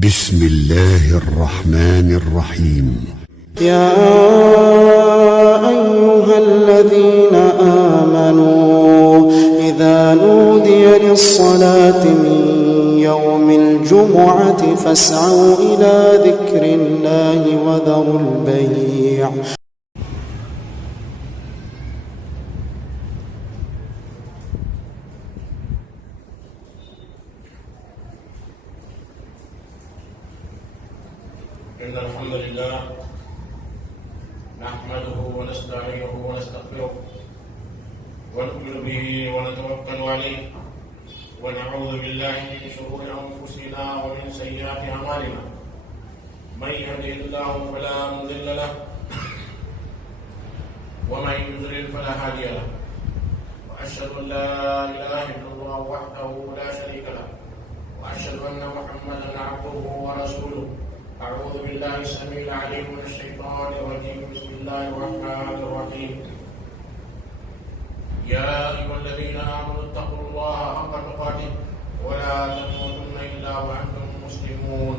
بسم الله الرحمن الرحيم. يا أيها الذين آمنوا إذا نودي للصلاة من يوم الجمعة فاسعوا إلى ذكر الله وذروا البيع. إن الحمد لله نحمده ونستعينه ونستغفره ونؤمن به ونتوكل عليه ونعوذ بالله من شرور أنفسنا ومن سيئات أعمالنا. من يهده الله فلا مضل له ومن يضلل فلا هادي له. وأشهد أن لا إله إلا الله وحده لا شريك له وأشهد أن محمدا عبده ورسوله. أعوذ بالله السميع العليم من الشيطان الرجيم. بسم الله الرحمن الرحيم. يا أيها الذين آمنوا اتقوا الله حق تقاته ولا تموتن إلا وأنتم مسلمون.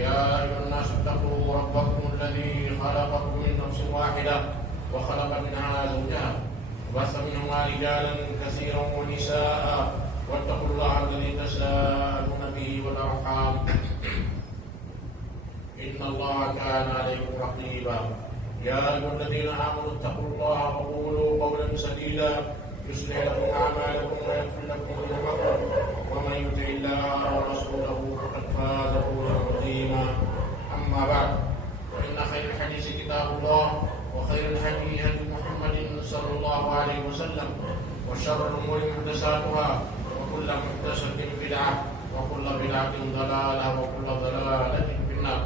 يا أيها الناس اتقوا ربكم الذي خلقكم من نفس واحدة وخلق منها زوجها وبث منهما رجالا كثيرا ونساء واتقوا الله الذي تساءلون به والأرحام إن الله كان عليكم رقيبا. يا أيها الذين آمنوا اتقوا الله وقولوا قولا سديدا يصلح لكم أعمالكم ويغفر لكم ذنوبكم ومن يطع الله ورسوله فقد فاز فوزا عظيما. أما بعد فإن خير الحديث كتاب الله وخير الهدي هدي محمد صلى الله عليه وسلم وشر الأمور محدثاتها وكل محدثة بدعة وكل بدعة ضلالة وكل ضلالة في النار.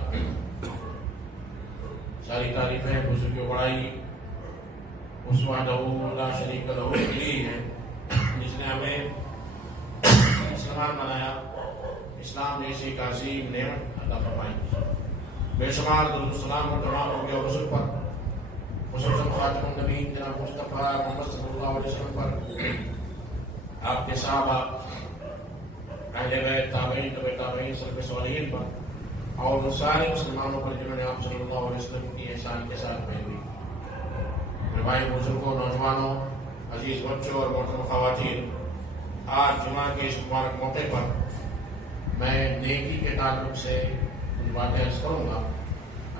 ساری تعریفیں بزرگ بڑائی اس وحدہ لا شریک لہ کے لیے ہے جس نے ہمیں مسلمان بنایا، اسلام جیسی ایک عظیم نعمت عطا فرمائی. بے شمار درود و سلام و تمام ہو گیا رسول پر، خصوصاً خاتم النبی جناب مصطفیٰ محمد صلی اللہ علیہ وسلم پر، آپ کے صحابہ، اہل بیت، تابعین، تبع تابعین، سلف صالحین پر اور وہ سارے مسلمانوں پر جنہوں نے آپ صلی اللہ علیہ وسلم کی احسان کے ساتھ پیروی. میرے بھائی بزرگوں، نوجوانوں، عزیز بچوں اور محترم خواتین، آج جمعہ کے اس مبارک موقع پر میں نیکی کے تعلق سے کچھ باتیں عرض کروں گا.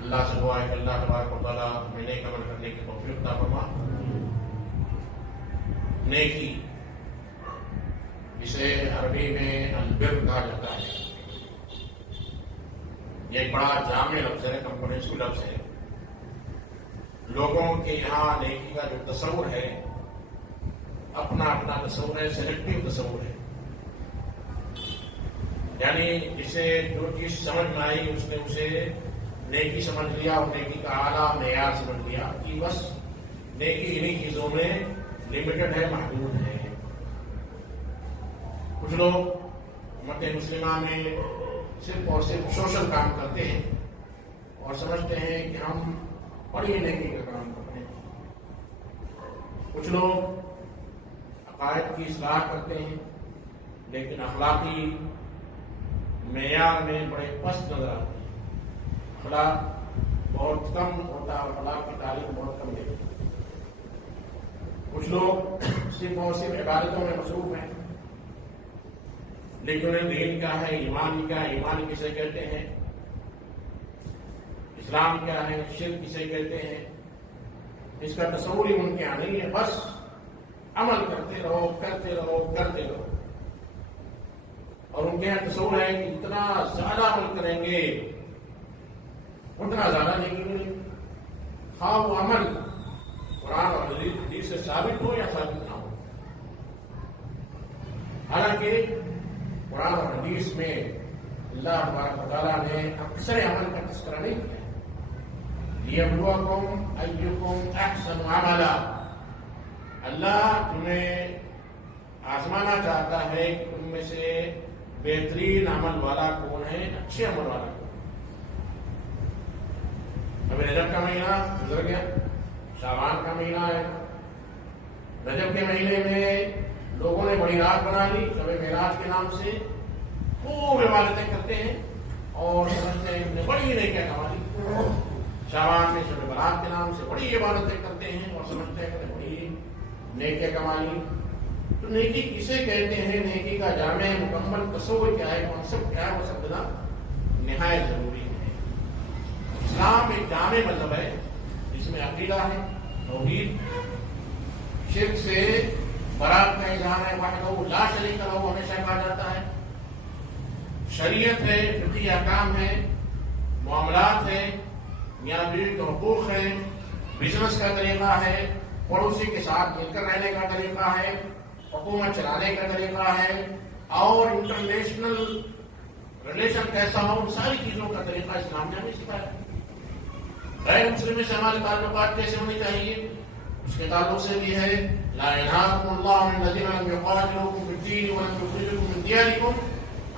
اللہ سے دعا ہے کہ اللہ تبارک و تعالیٰ ہمیں نیک عمل کرنے کی توفیق عطا فرما. نیکی جسے عربی میں البر کہا جاتا ہے، یہ ایک بڑا جامع لفظ ہے، کمپریہنسو لفظ ہے. لوگوں کے یہاں نیکی کا جو تصور ہے اپنا اپنا تصور ہے، سلیکٹیو تصور ہے. یعنی جسے جو چیز سمجھ میں آئی اس نے اسے نیکی سمجھ لیا اور نیکی کا اعلیٰ معیار سمجھ لیا کہ بس نیکی انہی چیزوں میں لمیٹڈ ہے، محدود ہے. کچھ لوگ امت مسلمہ میں صرف اور صرف سوشل کام کرتے ہیں اور سمجھتے ہیں کہ ہم بڑی نیکی کا کام کرتے ہیں. کچھ لوگ عقائد کی اصلاح کرتے ہیں لیکن اخلاقی معیار میں بڑے پست نظر آتے ہیں. اخلاق بہت کم ہوتا ہے اور اخلاق کی تعلیم بہت کم دیتی ہے. کچھ لوگ صرف اور صرف عبادتوں میں مصروف ہیں لیکن انہیں دین کیا ہے، ایمان کیا ہے، ایمان کسے کہتے ہیں، اسلام کیا ہے، شرک کسے کہتے ہیں، اس کا تصور ہی ان کے یہاں نہیں ہے. بس عمل کرتے رہو کرتے رہو کرتے رہو. اور ان کے یہاں تصور ہے کہ اتنا زیادہ عمل کریں گے اتنا زیادہ نیکی ملے گی، خواہ وہ عمل قرآن اور حدیث سے ثابت ہو یا ثابت نہ ہو. حالانکہ قرآن اور حدیث میں اللہ تبارک و تعالیٰ نے اکثر عمل کا تذکرہ نہیں کیا. لِيَبْلُوَكُمْ أَيُّكُمْ أَحْسَنُ عَمَلًا. اللہ تمہیں آزمانا چاہتا ہے کہ تم میں سے بہترین عمل والا کون ہے، اچھے عمل والا کون ہے. ابھی رجب کا مہینہ گزر گیا، شعبان کا مہینہ ہے. رجب کے مہینے میں لوگوں نے بڑی رات بنا لی شب معراج کے نام سے، خوب عبادتیں کرتے ہیں اور سمجھتے ہیں کہ بڑی نیکیاں کما لی، شعبان میں شب برات کے نام سے بڑی عبادتیں کرتے ہیں اور سمجھتے ہیں کہ بڑی نیکیاں کما لی۔ تو نیکی کسے کہتے ہیں، نیکی کا جامع مکمل تصور کیا ہے، کانسیپٹ کیا ہے، وہ سمجھنا نہایت ضروری ہے۔ اسلام ایک جامع مذہب ہے جس میں عقیدہ ہے، توحید، شرک سے برات کا اظہار ہے، وحدہ لا شریک لہ ہمیشہ کہا جاتا ہے، شریعت ہے، فقہی احکام ہے، معاملات ہے، میاں بیوی کے حقوق ہے، بزنس کا طریقہ ہے، پڑوسی کے ساتھ مل کر رہنے کا طریقہ ہے، حکومت چلانے کا طریقہ ہے، اور انٹرنیشنل ریلیشن کیسا ہو، ان ساری چیزوں کا طریقہ اسلام نے ہمیں سکھایا۔ غیر مسلم سے ہمارے تعلقات کیسے ہونے چاہیے، اس کے تعلق سے بھی ہے لا ينهاكم الله عن الذين لم يقاتلوكم في الدين ولم يخرجوكم من دياركم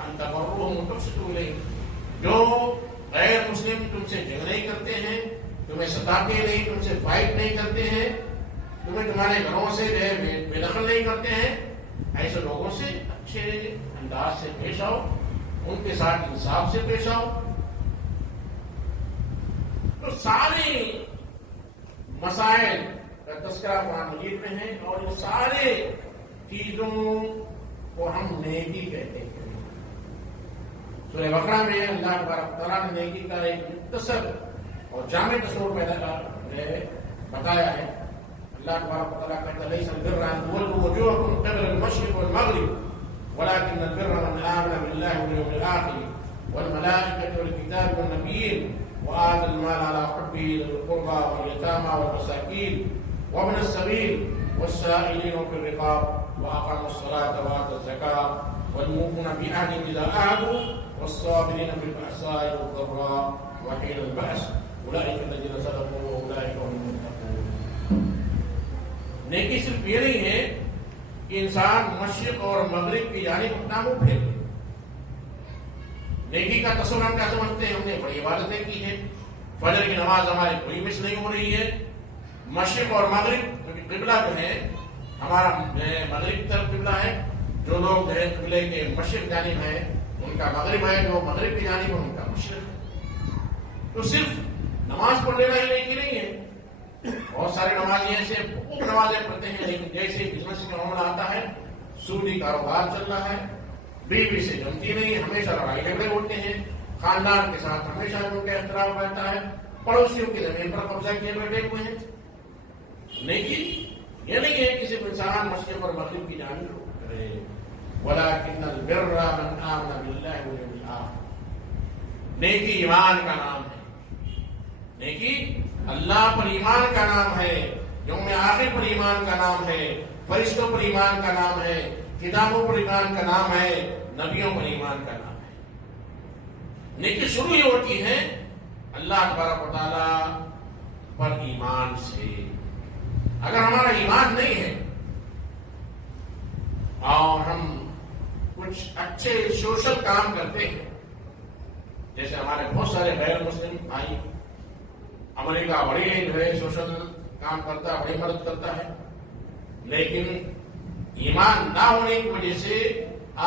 ان تبروهم وتقسطوا اليهم۔ جو غیر مسلم تم سے جنگ نہیں کرتے ہیں، تمہیں ستاتے نہیں، تم سے فائٹ نہیں کرتے ہیں، تمہیں تمہارے گھروں سے بے دخل نہیں کرتے ہیں، ایسے لوگوں سے اچھے انداز سے پیش آؤ، ان کے ساتھ انصاف سے پیش آؤ۔ تو سارے مسائل کا تذکرہ قرآن مجید میں ہے، اور یہ سارے چیزوں کو ہم نیکی کہتے ہیں۔ سورہ بقرہ میں اللہ تبارک تعالیٰ نے نیکی کا ایک مختصر اور جامع تصور پیدا بتایا ہے۔ اللہ تبارک تعالیٰ کہتا ہے لیس البر ان تولوا وجوهکم قبل المشرق والمغرب ولكن البر من آمن بالله واليوم الآخر والملائكة والكتاب والنبيين وآتى المال على حبه للقربى واليتامى والمساكين وابن السبيل والسائلين في الرقاب وأقاموا الصلاة وآتوا الزكاة والموفون بعهدهم إذا عاهدوا والصابرين في البأساء والضراء وحين البأس أولئك الذين صدقوا وأولئك هم المتقون۔ نیکی صرف یہ نہیں ہے کہ انسان مشرق اور مغرب کی جانب اپنا منہ پھیر لے۔ نیکی کا تصور ہم کیا سمجھتے ہیں، ہم نے بڑی عبادتیں کی ہیں، فجر کی نماز ہماری کوئی مس نہیں ہو رہی ہے، مشرق اور مغرب کیونکہ قبلہ جو ہے ہمارا مغرب طرف قبلہ ہے، جو لوگ جو ہے قبلے کے مشرق جانب ہے ان کا مغرب ہے، جو مغرب کی جانب ہے ان کا مشرق ہے۔ تو صرف نماز پڑھ لینا ہی نیکی نہیں ہے، بہت سارے نمازی ایسے خوب نمازیں پڑھتے ہیں لیکن جیسے بزنس کا معاملہ آتا ہے، سودی کاروبار چل رہا ہے، بیوی سے جمتی نہیں، ہمیشہ لڑائی جھگڑے ہوتے ہیں، خاندان کے ساتھ ہمیشہ ان کا اختلاف رہتا ہے، پڑوسیوں کی زمین پر قبضہ کیے بیٹھے ہوئے ہیں۔ نیکی یہ نہیں ہے کہ صرف انسان مشرق اور مغرب کی جانب کرے، وَلَكِنَّ الْبِرَّ مَنْ آمَنَ بِاللَّهِ وَالْيَوْمِ الْآخِرِ۔ نیکی ایمان کا نام ہے، نیکی اللہ پر ایمان کا نام ہے، یوم آخر پر ایمان کا نام ہے، فرشتوں پر ایمان کا نام ہے، کتابوں پر ایمان کا نام ہے، نبیوں پر ایمان کا نام ہے۔ نیکی شروع ہی ہوتی ہے اللہ تبارک و تعالیٰ پر ایمان سے۔ اگر ہمارا ایمان نہیں ہے اور ہم کچھ اچھے سوشل کام کرتے ہیں، جیسے ہمارے بہت سارے غیر مسلم بھائی، امریکہ بڑی جو ہے سوشل کام کرتا ہے، بڑی مدد کرتا ہے، لیکن ایمان نہ ہونے کی وجہ سے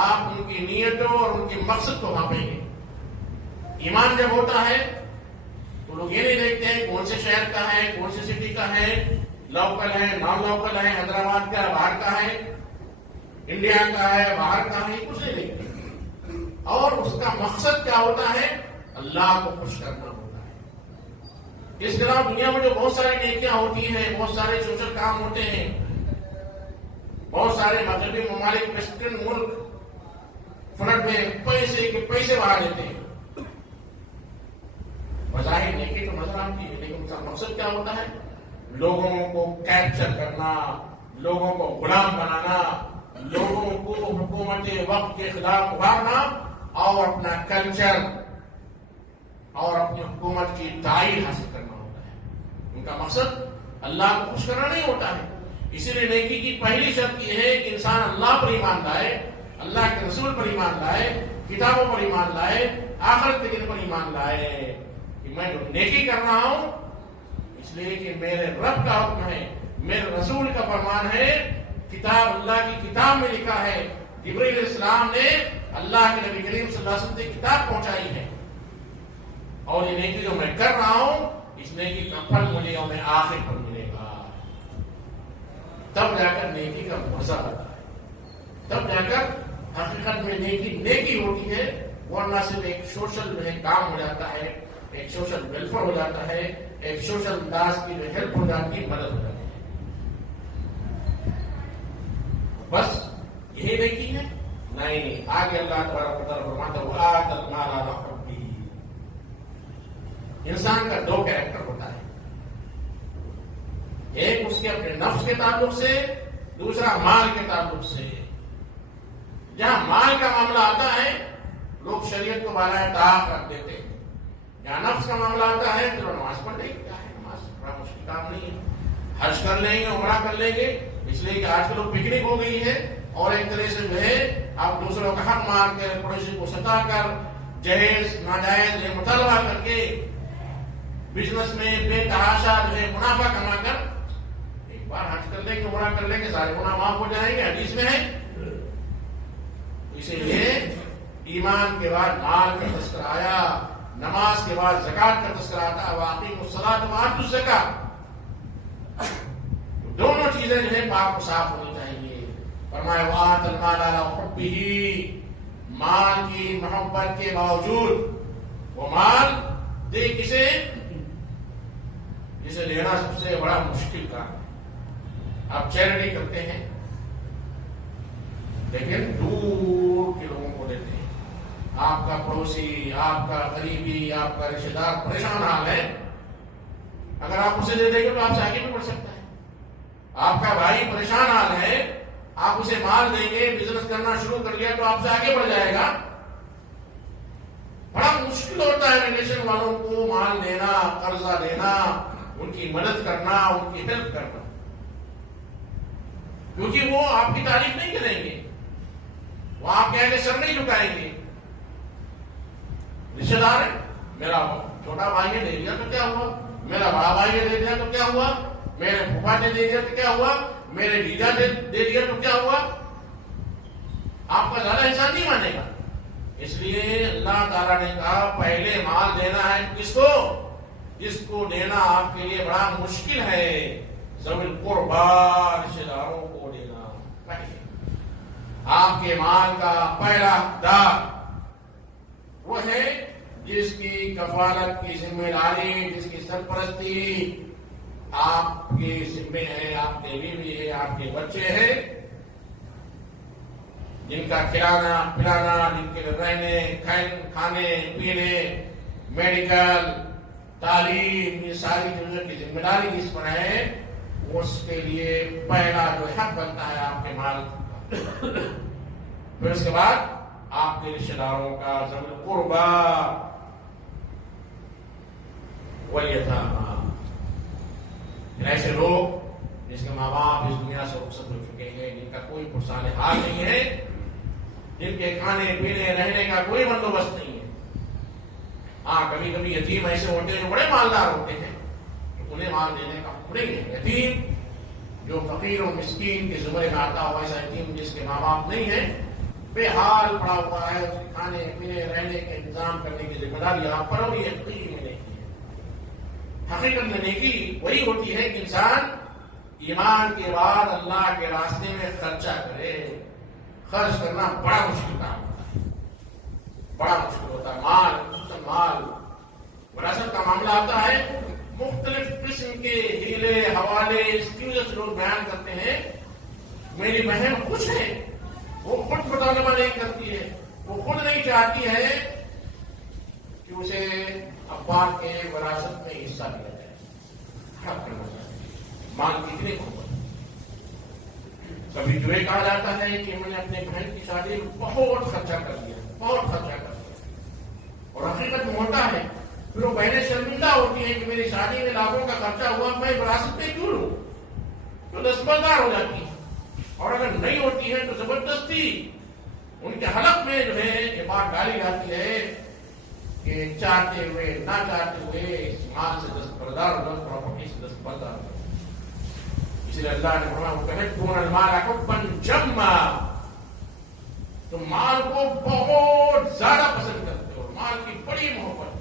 آپ ان کی نیتوں اور ان کے مقصد کو بھاپیں گے۔ ایمان جب ہوتا ہے تو لوگ یہ نہیں دیکھتے ہیں کون سے شہر کا ہے، کون سی سٹی کا ہے، لوکل ہے، نان لوکل ہے، حیدرآباد کا ہے، باہر کا ہے، انڈیا کا ہے، باہر کا ہے، کچھ نہیں دیکھتے، اور اس کا مقصد کیا ہوتا ہے، اللہ کو خوش کرنا ہوتا ہے۔ اس کے علاوہ دنیا میں جو بہت ساری نیکیاں ہوتی ہیں، بہت سارے سوشل کام ہوتے ہیں، بہت سارے مغربی ممالک ویسٹرن ملک فلڈ میں پیسے کے پیسے بہا دیتے ہیں، بظاہر نیکی تو نظر آتی ہے لیکن اس کا مقصد کیا ہوتا ہے، لوگوں کو کیپچر کرنا، لوگوں کو غلام بنانا، لوگوں کو حکومت وقت کے خلاف ابھارنا، اور اپنا کلچر اور اپنی حکومت کی تائید حاصل کرنا ہوتا ہے۔ ان کا مقصد اللہ کو خوش کرنا نہیں ہوتا ہے۔ اسی لیے نیکی کی پہلی شرط یہ ہے کہ انسان اللہ پر ایمان لائے، اللہ کے رسول پر ایمان لائے، کتابوں پر ایمان لائے، آخرت کے دن پر ایمان لائے، کہ میں جو نیکی کر رہا ہوں اس لیے کہ میرے رب کا حکم ہے، میرے رسول کا فرمان ہے، کتاب اللہ کی کتاب میں لکھا ہے، جبرائیل علیہ السلام نے اللہ کے نبی کریم صلی اللہ علیہ وسلم سے کتاب پہنچائی ہے، اور یہ نیکی جو میں کر رہا ہوں اس نیکی کا پھل مجھے یوم آخر پر ملے گا. تب جا کر نیکی کا مزہ آتا ہے, تب جا کر حقیقت میں نیکی ہوتی ہے. ورنہ صرف ایک سوشل جو ہے کام ہو جاتا ہے, ایک سوشل ویلفیئر ہو جاتا ہے, ایک سوشل انداز کی جو ہیلپ ہو جاتی ہے, مدد ہو جاتی ہے. بس یہی نیکی ہے؟ نہیں. آگے اللہ تبارک و تعالیٰ فرماتا ہے وَآتَ الْمَالَ عَلَىٰ حُبِّهِ. انسان کا دو کیریکٹر ہوتا ہے, ایک اس کے اپنے نفس کے تعلق سے, دوسرا مال کے تعلق سے. جہاں مال کا معاملہ آتا ہے لوگ شریعت کو بالائے طاق رکھ دیتے ہیں. جہاں نفس کا معاملہ آتا ہے تو نماز پڑھ لیں گے, کیا ہے نماز, بڑا مشکل کام نہیں ہے. حج کر لیں گے, عمرہ کر لیں گے, اس لیے کہ آج کل لوگ پکنک ہو گئی ہے اور ایک طرح سے جو ہے آپ دوسروں کا حق مار کر, پڑوسی کو ستا کر, جہیز ناجائز مطالبہ کر کے بزنس میں بے تحاشا جو ہے منافع کما کر ایک بار حج کر لیں گے, عمرہ کر لیں گے, سارے گناہ معاف ہو جائیں گے. حدیث میں ہے. اسی لیے ایمان کے بعد مال کا تذکرہ آیا, نماز کے بعد زکات کا تذکرہ آتا ہے. وَأَقِیمُوا الصَّلَاةَ وَآتُوا الزَّکَاةَ. دونوں چیزیں جو ہے پاک و صاف ہونی چاہیے. فرمایا وَآتَ الْمَالَ عَلَىٰ حُبِّهِ. مال کی محبت کے باوجود وہ مال دے کسے جسے لینا سب سے بڑا مشکل کام ہے. آپ چیریٹی کرتے ہیں لیکن دور کے لوگوں کو دیتے ہیں. آپ کا پڑوسی, آپ کا قریبی, آپ کا رشتے دار پریشان حال ہے, اگر آپ اسے دے دیں گے تو آپ سے آگے بھی بڑھ سکتا ہے. آپ کا بھائی پریشان حال ہے, آپ اسے مال دیں گے, بزنس کرنا شروع کر لیا تو آپ سے آگے بڑھ جائے گا. بڑا مشکل ہوتا ہے ریلیشن والوں کو مال دینا, قرضہ دینا, ان کی مدد کرنا, ان کی ہیلپ کرنا, کیونکہ وہ آپ کی تعریف نہیں کریں گے, وہ آپ کے آگے سر نہیں جھکائیں گے. رشتے دار ہے, میرا چھوٹا بھائی نے دے دیا تو کیا ہوا, میرا بڑا بھائی نے دے دیا تو کیا ہوا, میرے پھوپھا نے دے دیا تو کیا ہوا, میرے جیجا نے دے دیا تو کیا ہوا. آپ کا زیادہ انسان نہیں مانے گا. اس لیے اللہ تعالیٰ نے کہا پہلے مال دینا ہے کس کو, جس کو دینا آپ کے لیے بڑا مشکل ہے. ذوی القربا, رشتے داروں کو دینا پہلے. آپ کے مال کا پہلا حقدار وہ ہے جس کی کفالت کی ذمہ داری, جس کی سرپرستی آپ کے ذمے ہے, آپ کے بیوی ہے, آپ کے بچے ہیں, جن کا کھلانا پلانا, جن کے رہنے کھانے پینے, میڈیکل, تعلیم, یہ ساری چیزوں کی ذمہ داری جس پر ہے, اس کے لیے پہلا جو حق بنتا ہے آپ کے مال کا. پھر اس کے بعد آپ کے رشتے داروں کا, ذوی القربا والیتامی. ایسے لوگ جس کے ماں باپ اس دنیا سے رخصت ہو چکے ہیں, جن کا کوئی پرسان حال نہیں ہے, جن کے کھانے پینے رہنے کا کوئی بندوبست نہیں ہے. ہاں کبھی کبھی یتیم ایسے ہوتے ہیں جو بڑے مالدار ہوتے ہیں, انہیں مال دینے کا حکم نہیں ہے. یتیم جو فقیر و مسکین کے زمرے میں آتا ہوا ایسا یتیم جس کے ماں باپ نہیں ہے, بے حال پڑا ہوا ہے, اس کے کھانے پینے رہنے کے انتظام کرنے کی ذمہ داری آپ پر, اور یہ یقین میں نہیں ہے. حقیقت میں نیکی وہی ہوتی ہے کہ انسان ایمان کے بعد اللہ کے راستے میں خرچہ کرے. خرچ کرنا بڑا مشکل کام ہوتا ہے, بڑا مشکل ہوتا ہے. مال, خصوصاً مال وراثت کا معاملہ آتا ہے, مختلف قسم کے ہیلے حوالے ایکسکیوزز لوگ بیان کرتے ہیں. میری بہن خوش ہے, وہ خود مطالبہ نہیں کرتی ہے, وہ خود نہیں چاہتی ہے کہ اسے ابا کے وراثت میں حصہ دیا جائے. حق کرنا چاہتی ہے, مال کی اتنی قوت. کبھی جو یہ کہا جاتا ہے کہ میں نے اپنے بہن کی شادی میں بہت خرچہ کر دیا, بہت خرچہ کر دیا, اور حقیقت میں ہوتا ہے. پھر وہ بہنیں شرمندہ ہوتی ہیں کہ میری شادی میں لاکھوں کا خرچہ ہوا, میں وراثت میں کیوں لوں, تو دستبردار ہو جاتی ہیں. اور اگر نہیں ہوتی ہے تو زبردستی ان کے حلق میں جو ہے یہ بات ڈالی جاتی ہے کہ چاہتے ہوئے نہ چاہتے ہوئے اس مال سے دستبردار ہو, پراپرٹی سے دستبردار ہو. اس لیے اللہ نے فرمایا وَتُحِبُّونَ الْمَالَ حُبًّا جَمًّا, تم مال کو بہت زیادہ پسند کرتے ہو, مال کی بڑی محبت.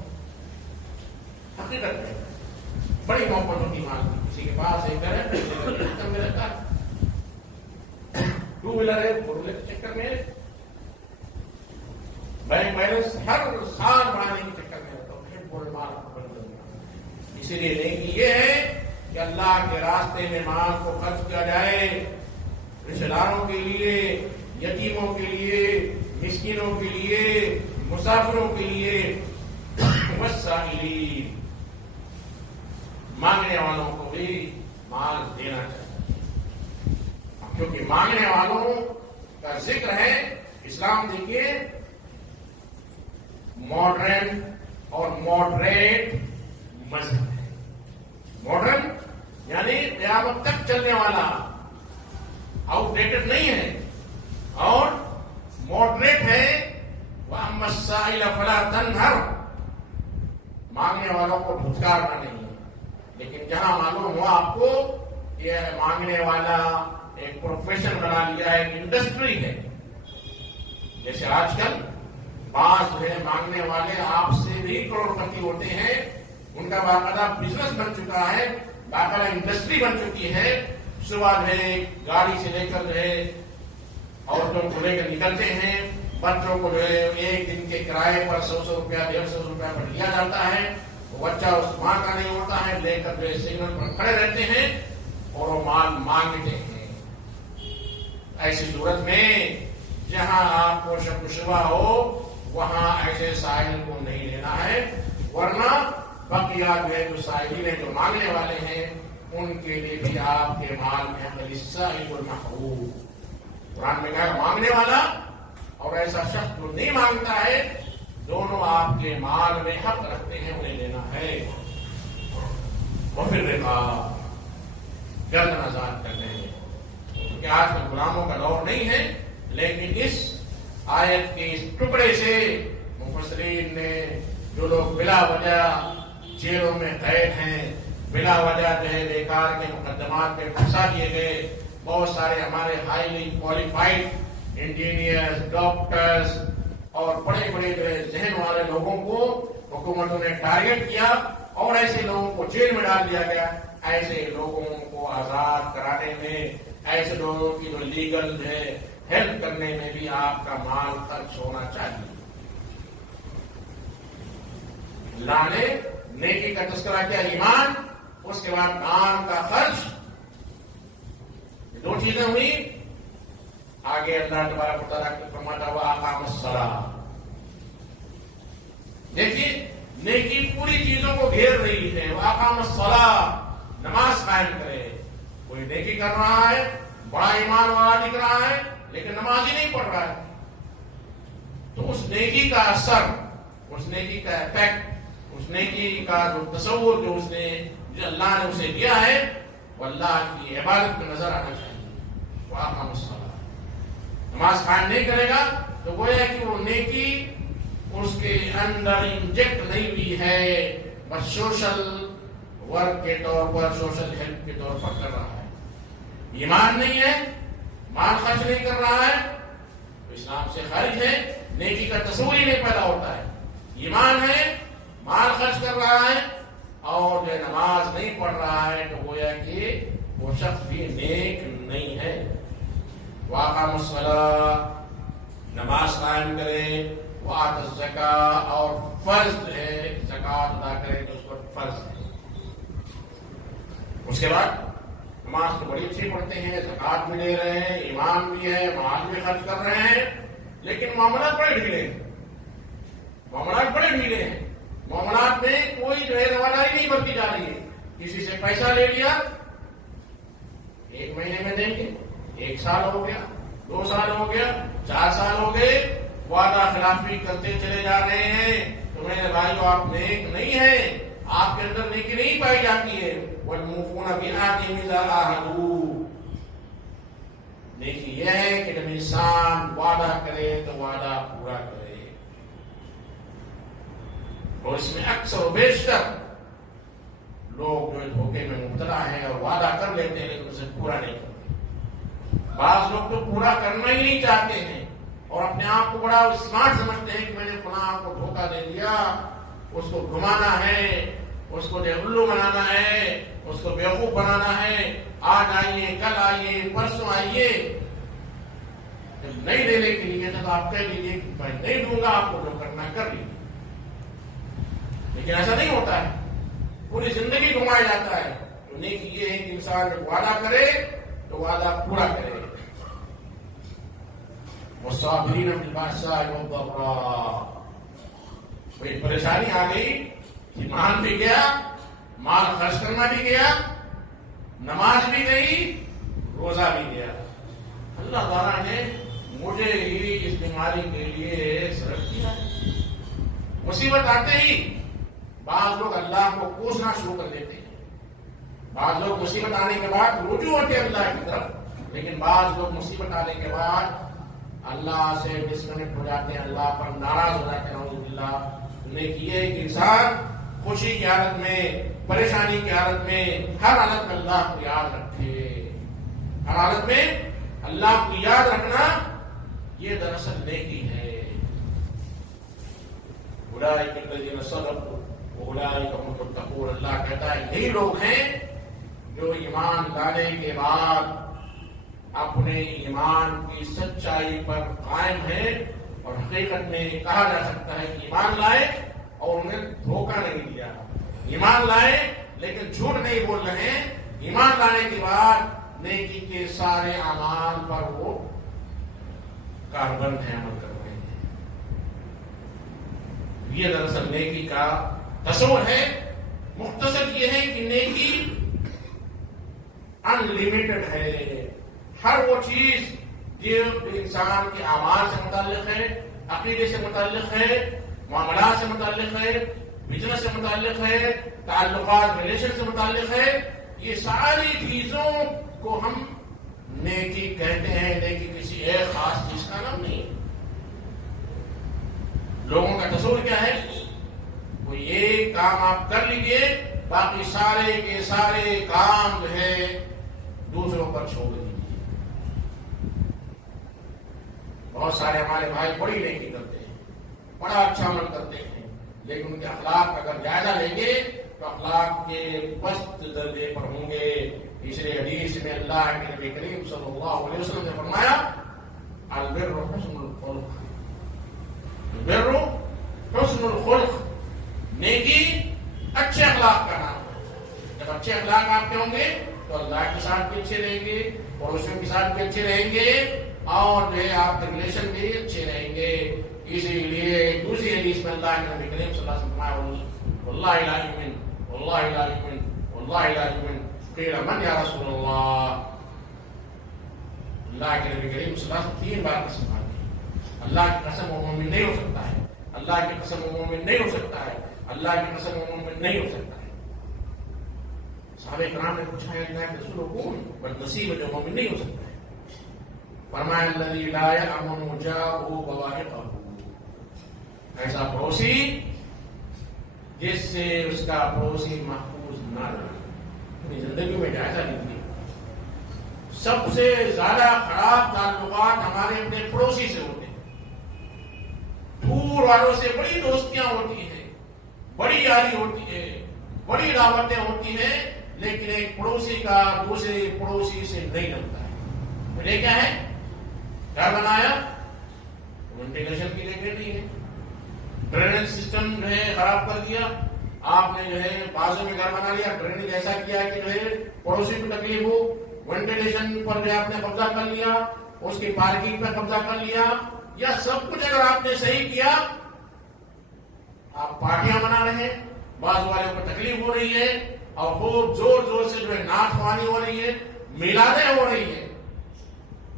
چکر میں بڑی محبت ہوتی مال کی. کسی کے پاس ایک گھر ہے چکر میں رہتا ہے, ٹو ویلر ہے فور ویلر کے چکر میں, بینک بیلنس ہر سال بڑھانے کے چکر میں رہتا ہوں. اسی لیے نیکی یہ ہے کہ اللہ کے راستے میں مال کو خرچ کیا جائے, رشتہ داروں کے لیے, یتیموں کے لیے, مسکینوں کے لیے, مسافروں کے لیے, والسائلین, مانگنے والوں کو بھی مال دینا چاہیے. کیونکہ مانگنے والوں کا ذکر ہے. اسلام دیکھیے ماڈرن اور ماڈریٹ مذہب ہے. ماڈرن یعنی قیامت تک چلنے والا, آؤٹ ڈیٹڈ نہیں ہے, اور ماڈریٹ ہے وَأَمَّا السَّائِلَ فَلَا تَنْهَرْ, مانگنے والوں کو دھتکارنا نہیں ہے. لیکن جہاں معلوم ہوا آپ کو یہ مانگنے والا ایک پروفیشن بنا لیا ہے, ایک انڈسٹری ہے, جیسے آج کل بعض جو ہے مانگنے والے آپ سے بھی کروڑپتی ہوتے ہیں, ان کا باقاعدہ بزنس بن چکا ہے, باقاعدہ انڈسٹری بن چکی ہے. صبح جو ہے گاڑی سے لے کر جو ہے عورتوں کو لے کر نکلتے ہیں, بچوں کو جو ہے ایک دن کے کرائے پر 100 روپیہ 150 روپیہ پر لیا جاتا ہے. وہ بچہ اس ماں کا نہیں ہوتا ہے, لے کر جو ہے سگنل پر کھڑے رہتے ہیں اور وہ مال مانگتے ہیں. ایسی صورت میں جہاں آپ کو شک و شبہ ہو وہاں ایسے سائل کو نہیں لینا ہے, ورنہ بقیہ جو ہے جو سائلین ہیں, جو مانگنے والے ہیں, ان کے لیے بھی آپ کے مال میں السائل المحروم. قرآن میں کہا مانگنے والا اور ایسا شخص جو نہیں مانگتا ہے, دونوں آپ کے مال میں حق رکھتے ہیں, انہیں لینا ہے. وفر رقاب, گردن آزاد کرنے ہیں, کیونکہ آج کل غلاموں کا دور نہیں ہے. لیکن اس آیت کے اس ٹکڑے سے مفسرین نے جو لوگ بلا وجہ جیلوں میں قید ہیں, بلا وجہ جو ہے بیکار کے مقدمات میں پھنسا دیے گئے, بہت سارے ہمارے ہائیلی کوالیفائڈ انجینئرز, ڈاکٹرز اور بڑے بڑے جو ہے ذہن والے لوگوں کو حکومتوں نے ٹارگٹ کیا اور ایسے لوگوں کو جیل میں ڈال دیا گیا. ایسے لوگوں کو آزاد کرانے میں, ایسے لوگوں کی جو لیگل جو ہے ہیلپ کرنے میں بھی آپ کا مال خرچ ہونا چاہیے. اللہ نے نیکی کا تذکرہ کیا, ایمان, اس کے بعد کام کا خرچ, دو چیزیں ہوئی. آگے اللہ تبارک و تعالیٰ کی فرماتا ہوا اقام الصلاۃ. دیکھیے نیکی پوری چیزوں کو گھیر رہی ہے. اقام الصلاۃ, نماز قائم کرے. کوئی نیکی کر رہا ہے, بڑا ایمان والا دکھ رہا ہے, لیکن نماز ہی نہیں پڑھ رہا ہے, تو اس نیکی کا اثر, اس نیکی کا افیکٹ, اس نیکی کا جو تصور جو اس نے, جو اللہ نے اسے دیا ہے, وہ اللہ کی عبادت میں نظر آنا چاہیے. وہ اقام الصلاۃ, نماز قائم نہیں کرے گا تو گویا کہ وہ نیکی اس کے اندر انجیکٹ نہیں ہوئی ہے, بس سوشل ورک کے طور پر, سوشل ہیلپ کے طور پر کر رہا ہے. ایمان نہیں ہے, مال خرچ نہیں کر رہا ہے, تو اسلام سے خارج ہے. نیکی کا تصور ہی نہیں پیدا ہوتا ہے. ایمان ہے, مال خرچ کر رہا ہے اور جو نماز نہیں پڑھ رہا ہے, تو گویا کہ وہ شخص بھی نیک نہیں ہے. واقام الصلاۃ, نماز قائم کرے, وآت الزکاۃ, اور فرض ہے زکات ادا کرے تو اس پر فرض ہے. اس کے بعد نماز تو بڑی اچھی پڑھتے ہیں, زکات بھی لے رہے ہیں, ایمان بھی ہے, مال بھی خرچ کر رہے ہیں, لیکن معاملات بڑے ڈھیلے ہیں. معاملات بڑے ڈھیلے ہیں. معاملات میں کوئی جو ہے رواداری نہیں برتی جا رہی ہے. کسی سے پیسہ لے لیا, 1 مہینے میں دیں گے, 1 سال ہو گیا, 2 سال ہو گیا, 4 سال ہو گئے, وعدہ خلافی کرتے چلے جا رہے ہیں. تو میرے بھائیو, آپ نیک نہیں ہیں, آپ کے اندر نیکی نہیں پائی جاتی ہے. والموفون بعہدہم اذا عاہدوا, نیکی یہ ہے کہ جب انسان وعدہ کرے تو وعدہ پورا کرے. اور اس میں اکثر و بیشتر لوگ جو دھوکے میں مبتلا ہیں اور وعدہ کر لیتے ہیں لیکن اسے پورا نہیں کرتے. بعض لوگ تو پورا کرنا ہی نہیں چاہتے ہیں اور اپنے آپ کو بڑا اسمارٹ سمجھتے ہیں کہ میں نے فلاں کو دھوکہ دے دیا, اس کو گھمانا ہے, اس کو الو بنانا ہے، اس کو بیوقوف بنانا ہے، آج آئیے، کل آئیے، پرسوں آئیے، جب نہیں دینے کے لیے تو آپ کہہ لیجیے کہ میں نہیں دوں گا، آپ کو جو کرنا کر لیجیے. لیکن ایسا نہیں ہوتا ہے، پوری زندگی گھمایا جاتا ہے. تو نیکی یہ ہے کہ انسان جب وعدہ کرے تو وعدہ پورا کرے. والصابرین فی البأساء والضراء. کوئی پریشانی آ گئی، ایمان بھی گیا، مال خرچ کرنا بھی گیا، نماز بھی گئی، روزہ بھی گیا. اللہ تعالیٰ نے مجھے ہی اس بیماری کے لیے صرف کیا ہے. مصیبت آتے ہی بعض لوگ اللہ کو کوسنا شروع کر دیتے ہیں. بعض لوگ مصیبت آنے کے بعد رجوع ہوتے ہیں اللہ کی طرف، لیکن بعض لوگ مصیبت آنے کے بعد اللہ سے ڈسکنیکٹ ہو جاتے ہیں، اللہ پر ناراض ہو جاتے ہیں. نعوذ باللہ. نیکی ہے کہ انسان خوشی کی حالت میں، پریشانی کی حالت میں، ہر حالت میں اللہ کو یاد رکھے. ہر حالت میں اللہ کو یاد رکھنا یہ دراصل نیکی ہے. اولئک الذین صدقوا واولئک هم المتقون. اللہ کہتا ہے یہی لوگ ہیں جو ایمان لانے کے بعد اپنے ایمان کی سچائی پر قائم ہیں، اور حقیقت میں کہا جا سکتا ہے کہ ایمان لائے اور انہیں دھوکہ نہیں دیا. ایمان لائے لیکن جھوٹ نہیں بول رہے ہیں. ایمان لانے کے بعد نیکی کے سارے اعمال پر وہ کاربند ہیں، عمل کر رہے ہیں. یہ دراصل نیکی کا تصور ہے. مختصر یہ ہے کہ نیکی ان لمیٹڈ ہے. ہر وہ چیز جو انسان کے اعمال سے متعلق ہے، عقیدے سے متعلق ہے، معاملات سے متعلق ہے، بزنس سے متعلق ہے، تعلقات ریلیشن سے متعلق ہے، یہ ساری چیزوں کو ہم نیکی کہتے ہیں. نیکی کسی ایک خاص چیز کا نام نہیں. لوگوں کا تصور کیا ہے؟ وہ یہ کام آپ کر لیجئے، باقی سارے کے سارے کام جو ہے دوسروں پر چھوڑ دیجیے. بہت سارے ہمارے بھائی بڑی نیکی کرتے ہیں، بڑا اچھا عمل کرتے ہیں، لیکن ان کے اخلاق اگر جائزہ لیں گے تو اخلاق کے پست درجے پر ہوں گے. اس لیے حدیث میں اللہ کے نبی کریم صلی اللہ علیہ وسلم نے فرمایا البر حسن الخلق. البر حسن الخلق. نیکی اچھے اخلاق کا نام ہے. جب اچھے اخلاق آپ کے ہوں گے تو اللہ کے ساتھ بھی اچھے رہیں گے، پڑوسیوں کے ساتھ بھی اچھے رہیں گے، اور جو ہے آپ کے ریلیشن بھی اچھے رہیں گے. اسی لیے دوسری حدیث میں اللہ کے نبی کریم صلی اللہ علیہ وسلم فرمایا واللہ لا یؤمن واللہ لا یؤمن واللہ لا یؤمن قیل من یا رسول اللہ. اللہ کے نبی کریم صلی اللہ علیہ وسلم 3 بار قسم کھا دی. اللہ کی قسم وہ مومن نہیں ہو سکتا ہے، اللہ کی قسم وہ مومن نہیں ہو سکتا ہے، اللہ کی قسم وہ مومن نہیں ہو سکتا ہے. صحابہ کرام نے پوچھا ہے اللہ کے رسول کون؟ بل نصیب جو مومن نہیں ہو سکتا ہے. فرمایا الذی لا یأمن جارہ بوائقہ. ایسا پڑوسی جس سے اس کا پڑوسی محفوظ نہ رہے. اپنی زندگی میں جائزہ لیجیے. سب سے زیادہ خراب تعلقات ہمارے اپنے پڑوسی سے ہوتے ہیں. دور والوں سے بڑی دوستیاں ہوتی ہیں، بڑی یاری ہوتی ہے، بڑی دعوتیں ہوتی ہیں، لیکن ایک پڑوسی کا دوسرے پڑوسی سے نہیں جمتا ہے. وجہ کیا ہے؟ گھر بنایا وینٹیلیشن کی جگہ نہیں ہے، ڈرینیج سسٹم جو ہے خراب کر دیا. آپ نے جو ہے بازو میں گھر بنا لیا، ڈرینیج ایسا کیا کہ جو ہے پڑوسی کو تکلیف ہو. وینٹیلیشن پر جو آپ نے قبضہ کر لیا، اس کی پارکنگ پر قبضہ کر لیا، یا سب کچھ اگر آپ نے صحیح کیا، آپ پارٹیاں بنا رہے ہیں، بعض والوں کو تکلیف ہو رہی ہے، اور خوب زور زور سے جو ہے نعت خوانی ہو رہی ہے، میلادیں ہو رہی ہے.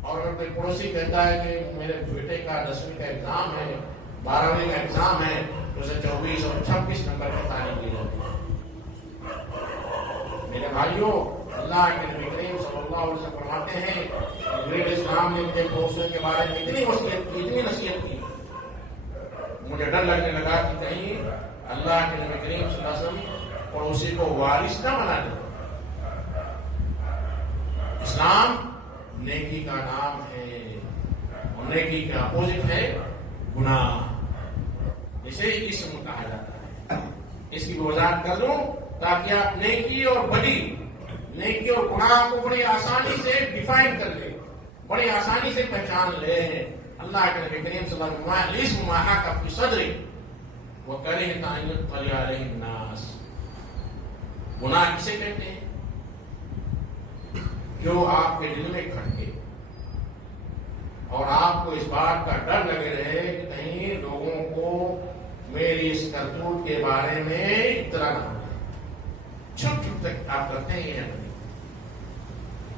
اور اگر کوئی پڑوسی کہتا ہے کہ میرے بیٹے کا 10ویں کا ایگزام ہے، 12ویں کا ایگزام ہے، تو اسے 24 اور 26 نمبر کی تعلیم دی جاتی ہے. میرے بھائیوں، اللہ کے نبی کریم صلی اللہ علیہ وسلم فرماتے ہیں نبی اسلام نے اپنے پڑوسیوں کے بارے میں اتنی وصیت کی، اتنی نصیحت کی، مجھے ڈر لگنے لگا کہ کہیں اللہ کے نبی کریم صلی اللہ علیہ وسلم پڑوسی کو وارث نہ بنا دے. اسلام نیکی کا نام ہے، اور نیکی کا اپوزٹ ہے گناہ. اسے اسم کہا جاتا ہے. اس کی بھی وضاحت کر دوں تاکہ آپ نیکی اور بدی، نیکی اور گناہ کو بڑی آسانی سے ڈیفائن کر لیں، بڑی آسانی سے پہچان لیں۔ اللہ کے نبی کریم صلی اللہ علیہ وسلم کا فی صدری وکرہت ان یطلع علیہ الناس، گناہ کسے کہتے ہیں؟ جو آپ کے دل میں کھٹکے اور آپ کو اس بات کا ڈر لگے رہے کہ کہیں لوگوں کو میری اس کرتوت کے بارے میں اطلاع نہ ہو جائے۔ چھپ چھپ تک آپ کرتے ہیں یا نہیں؟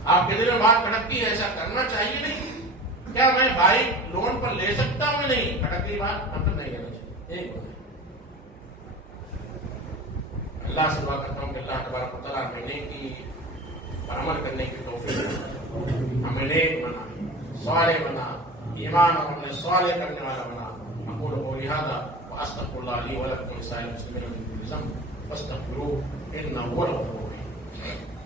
آپ کے دل میں بات کھٹکتی ہے، ایسا کرنا چاہیے نہیں؟ کیا میں بائک لون پر لے سکتا ہوں؟ نہیں، کھٹکتی بات مطلب نہیں کرنا چاہیے۔ ایک اللہ سے دعا کرتا ہوں کہ اللہ تبارک و تعالیٰ ہمیں نیکی پر عمل کرنے کی توفیق، ہمیں نیک بنا، صالح بنا، ایمان اور ہمیں صالح کرنے والا بنا۔ اقول قولی ھذا واستغفر اللہ لی ولکم ولسائر المسلمین من کل ذنب فاستغفروہ انہ هو الغفور الرحیم۔